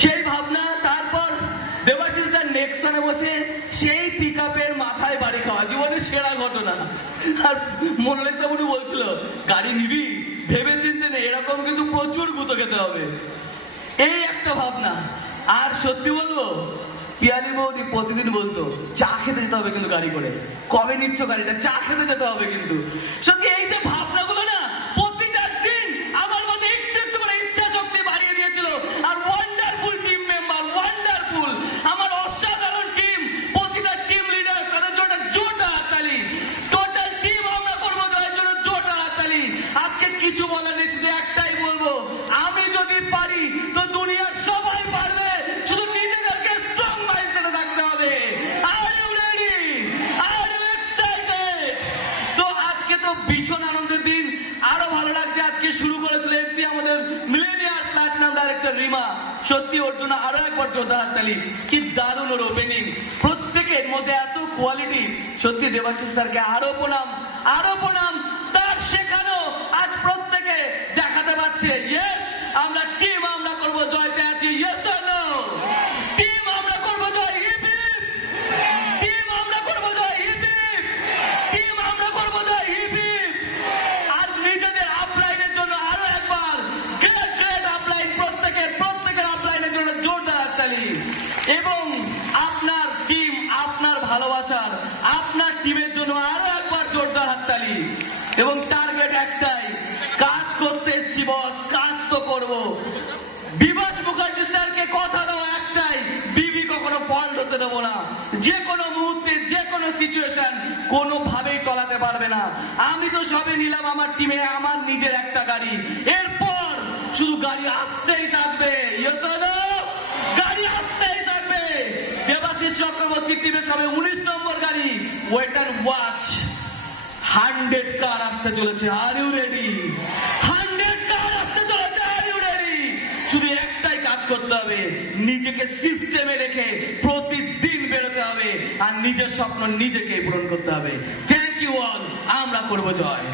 সেই ভাবনা। তারপর দেবাশিস দার নেক্সনে বসে সেই পিকআপের মাথায় বাড়ি খাওয়া জীবনের সেরা ঘটনা। আর মনোলেখা মনে বলছিল গাড়ি নিবি ভেবে চিনতে নেই, এরকম কিন্তু প্রচুর গুঁতো খেতে হবে, এই একটা ভাবনা। আর সত্যি বলবো পিয়ালি বৌদি প্রতিদিন বলতো চা খেতে যেতে হবে কিন্তু গাড়ি করে, কবে নিচ্ছ গাড়িটা, চা খেতে যেতে হবে কিন্তু। সত্যি এই যে ভাবনাগুলো না প্রতিটা দিন আমার মধ্যে একটু একটু করে ইচ্ছা শক্তি বাড়িয়ে দিয়েছিল। আর ওয়ান্ডারফুল টিম মেম্বার, ওয়ান্ডারফুল, আমার অসাধারণ টিম, প্রতিটা টিম লিডার তাদের জন্য জোরদার হাততালি। টোটাল টিম আমরা করবো জয়ের জন্য জোরদার হাততালি। আজকে কিছু বলার নেই, শুধু একটাই বলবো, আমি যদি পারি তো দুনিয়ার সবাই পারবে, শুধু নিজেদেরকে স্ট্রং মাইন্ডসেটে থাকতে হবে। Are you ready? Are you excited? তো আজকে তো ভীষণ আনন্দের দিন, আরো ভালো লাগছে। আজকে শুরু করেছিল এফসি আমাদের মিলেনিয়ার প্ল্যাটিনাম ডাইরেক্টর রিমা, সত্যি ওর জন্য আরো একবার জোরদার হাততালি। কি দারুণ ওর ওপেনিং, প্রত্যেকের মধ্যে এত কোয়ালিটি। সত্যি দেবাশিস স্যারকে আরো প্রণাম, আরো প্রণাম। তার শেখানো আজ প্রত্যেকে দেখাতে পারছে ইয়েস আমরা টিম, আমরা করবো জয়তে আছি। Yes or no? টিম আমরা করবো জয়, হিপ হিপ। টিম আমরা করবো জয়, হিপ হিপ। টিম আমরা করবো জয়, হিপ হিপ। আর নিজেদের আপলাইনের জন্য আরো একবার গ্রেট গ্রেট আপলাইন, প্রত্যেকের আপলাইনের জন্য জোরদার হাততালি। এবং আপনার টিম, আপনার ভালোবাসার, আপনার টিমের জন্য আরো একবার জোরদার হাততালি। এবং টার্গেট একটাই, কাজ করতে এসছি বস, কাজ তো করবো। বিভাস মুখার্জি স্যারকে কথা দাও একটাই, বিবি কখনো ফল্ট হতে দেবো না। যে কোনো মুহূর্তে যে কোনো সিচুয়েশন কোনোভাবেই তলাতে পারবে না। আমি তো সবে নিলাম আমার টিমে আমার নিজের একটা গাড়ি, এরপর শুধু গাড়ি আসতেই থাকবে। Yes or no? গাড়ি আসতেই থাকবে। দেবাশিস চক্রবর্তীর টিমে সবে 19 নম্বর গাড়ি, ওয়েট অ্যান্ড ওয়াচ। 100 কার আসতে চলেছে। Are you ready? 100 কার আসতে চলেছে। Are you ready? শুধু একটাই কাজ করতে হবে, নিজেকে সিস্টেমে রেখে প্রতিদিন বেরোতে হবে আর নিজের স্বপ্ন নিজেকে পূরণ করতে হবে। থ্যাংক ইউ অল, আমরা করবো জয়।